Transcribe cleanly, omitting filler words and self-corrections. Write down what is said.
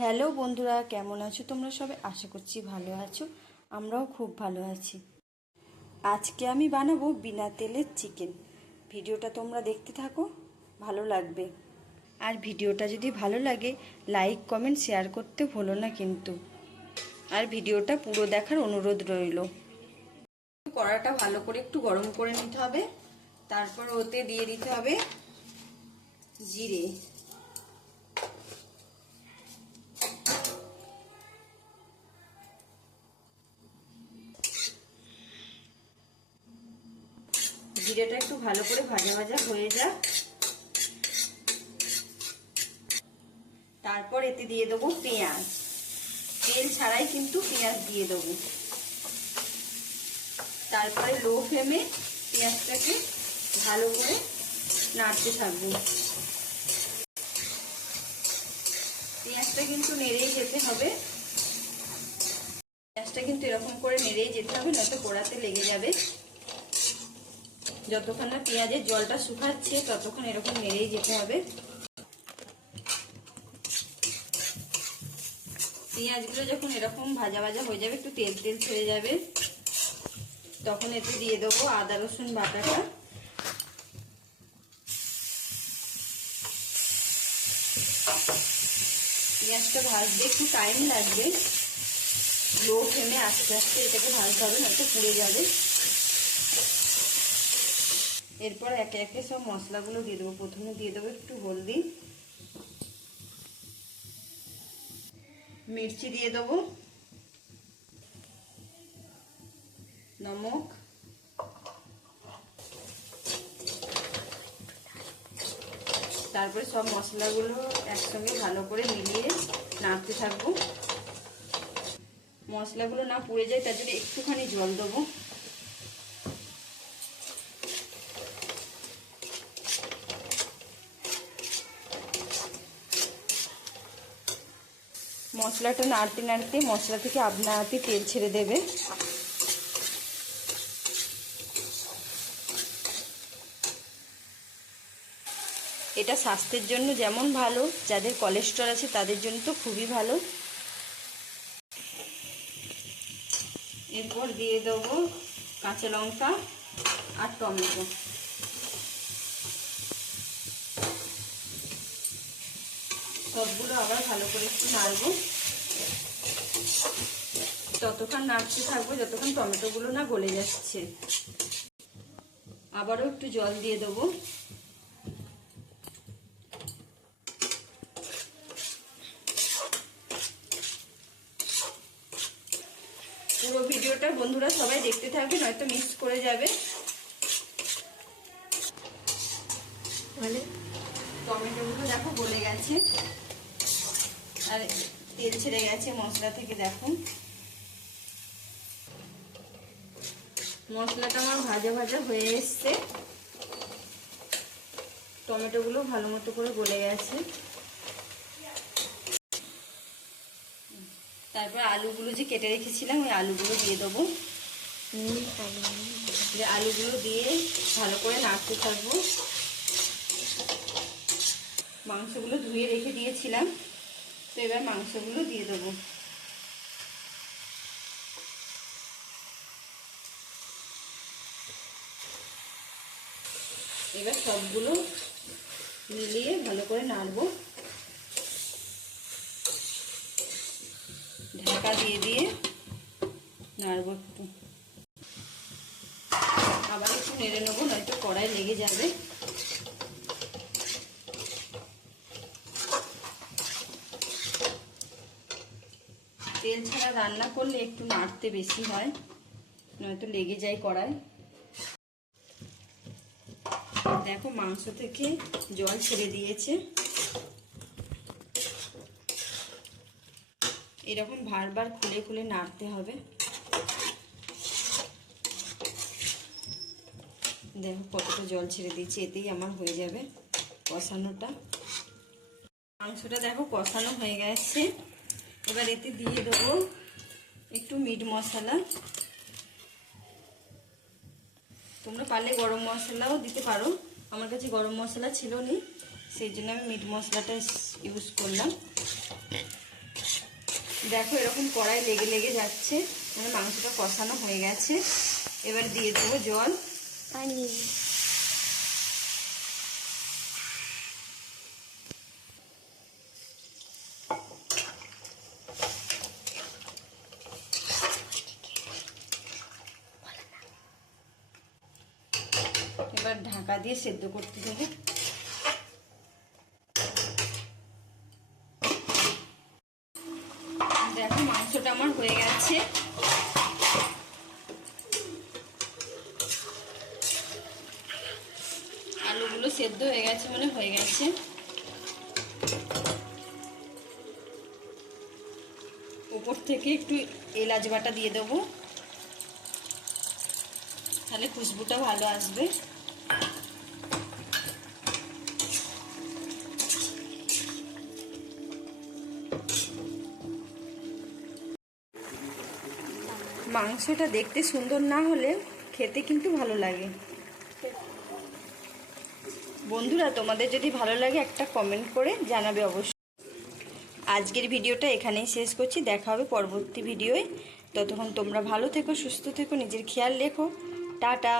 Hello বন্ধুরা, কেমন আছো তোমরা সবাই? আশা করছি ভালো আছো। আমরাও খুব ভালো আছি। আজকে আমি বানাবো বিনা তেলের চিকেন। ভিডিওটা তোমরা দেখতে থাকো, ভালো লাগবে। আর ভিডিওটা যদি ভালো লাগে লাইক কমেন্ট শেয়ার করতে ভুলো না কিন্তু। আর ভিডিওটা পুরো দেখার অনুরোধ রইল। কড়াটা ভালো করে একটু গরম করে নিতে হবে। তারপর ওতে দিয়ে দিতে হবে জিরে, জিরেটা একটু ভালো করে ভাজা ভাজা হয়ে যাক। তারপর এতে দিয়ে দেবো পেঁয়াজ। তেল ছাড়াই কিন্তু পেঁয়াজ দিয়ে দেবো। তারপরে লো ফ্লেমে পেঁয়াজটাকে ভালো করে নাড়তে থাকবো। পেঁয়াজটা কিন্তু নেড়েই যেতে হবে। পেঁয়াজটা কিন্তু এরকম করে নেড়েই যেতে হবে, নয়তো পোড়াতে লেগে যাবে। যতক্ষণ না পেঁয়াজের জলটা শুকাচ্ছে ততক্ষণ এরকম নেড়েই যেতে হবে। পেঁয়াজগুলো যখন এরকম ভাজা ভাজা হয়ে যাবে, একটু তেল তেল ছেড়ে যাবে, তখন এতে দিয়ে দেবো আদা রসুন বাটাটা। পেঁয়াজটা ভাজতে একটু টাইম লাগবে। লো ফ্লেমে আস্তে আস্তে এটাকে ভাজতে হবে, নয়তো পুড়ে যাবে। এরপর একে একে সব মশলাগুলো দিয়ে দেবো। প্রথমে দিয়ে দেবো একটু হলদি, মির্চি দিয়ে দেবো, নমক, তারপরে সব মশলাগুলো একসঙ্গে ভালো করে মিলিয়ে নাড়তে থাকবো। মশলাগুলো না পুড়ে যায় তার জন্য একটুখানি জল দেবো। মশলাটা নাড়তে নাড়তে মশলা থেকে আপনা আপনি তেল ছেড়ে দেবে। এটা স্বাস্থ্যের জন্য যেমন ভালো, যাদের কোলেস্টেরল আছে তাদের জন্য তো খুবই ভালো। এরপর দিয়ে দেবো কাঁচা লঙ্কা আর টমেটো। সবগুলো আবার ভালো করে একটু নাড়বো। ততক্ষণ নাড়তে থাকবো যতক্ষণ টমেটোগুলো না গলে যাচ্ছে। আবারও একটু জল দিয়ে দেবো। পুরো ভিডিওটা বন্ধুরা সবাই দেখতে থাকবে, নয়তো মিস করে যাবে। টমেটোগুলো দেখো গলে গেছে আর তেল ছেড়ে গেছে মশলা থেকে। দেখো মশলাটা আমার ভাজা ভাজা হয়ে এসছে। টমেটোগুলো ভালো মতো করে গলে গেছে। তারপর আলুগুলো যে কেটে রেখেছিলাম ওই আলুগুলো দিয়ে দেবো। আলুগুলো দিয়ে ভালো করে নাড়তে থাকবো। মাংসগুলো ধুয়ে রেখে দিয়েছিলাম, তো এবার মাংসগুলো দিয়ে দেবো। এবার সবগুলো মিলিয়ে ভালো করে নাড়বো। ঢাকা দিয়ে দিয়ে নাড়বো একটু। আবার একটু নেড়ে নেবো, নয়তো কড়াই লেগে যাবে। তেল ছাড়া রান্না করলে একটু নাড়তে বেশি হয়, নয়তো লেগে যায় কড়াই। দেখো মাংস থেকে জল ছেড়ে দিয়েছে। এরকম বারবার খুলে খুলে নাড়তে হবে। দেখো কতটা জল ছেড়ে দিয়েছে, এতেই আমার হয়ে যাবে কষানোটা। মাংসটা দেখো কষানো হয়ে গেছে। এবার এতে দিয়ে দেবো একটু মিট মশলা। তোমরা পারলে গরম মশলাও দিতে পারো, আমার কাছে গরম মশলা ছিল না, সেই জন্য আমি মিট মশলাটা ইউজ করলাম। দেখো এরকম কড়াই লেগে লেগে যাচ্ছে, মানে মাংসটা কষানো হয়ে গেছে। এবার দিয়ে দেবো জল। এবার ঢাকা দিয়ে সেদ্ধ করতে দেবো। দেখো মাংসটা আমার হয়ে গেছে। আলুগুলো সেদ্ধ হয়ে গেছে, মানে হয়ে গেছে। উপর থেকে একটু এলাচ বাটা দিয়ে দেবো, তাহলে খুশবুটা ভালো আসবে। মাংসটা দেখতে সুন্দর না হলে খেতে কিন্তু ভালো লাগে। বন্ধুরা, তোমাদের যদি ভালো লাগে একটা কমেন্ট করে জানাবে অবশ্যই। আজকের ভিডিওটা এখানেই শেষ করছি, দেখা হবে পরবর্তী ভিডিওয়। ততক্ষণ তোমরা ভালো থেকো, সুস্থ থেকো, নিজের খেয়াল রেখো। টাটা।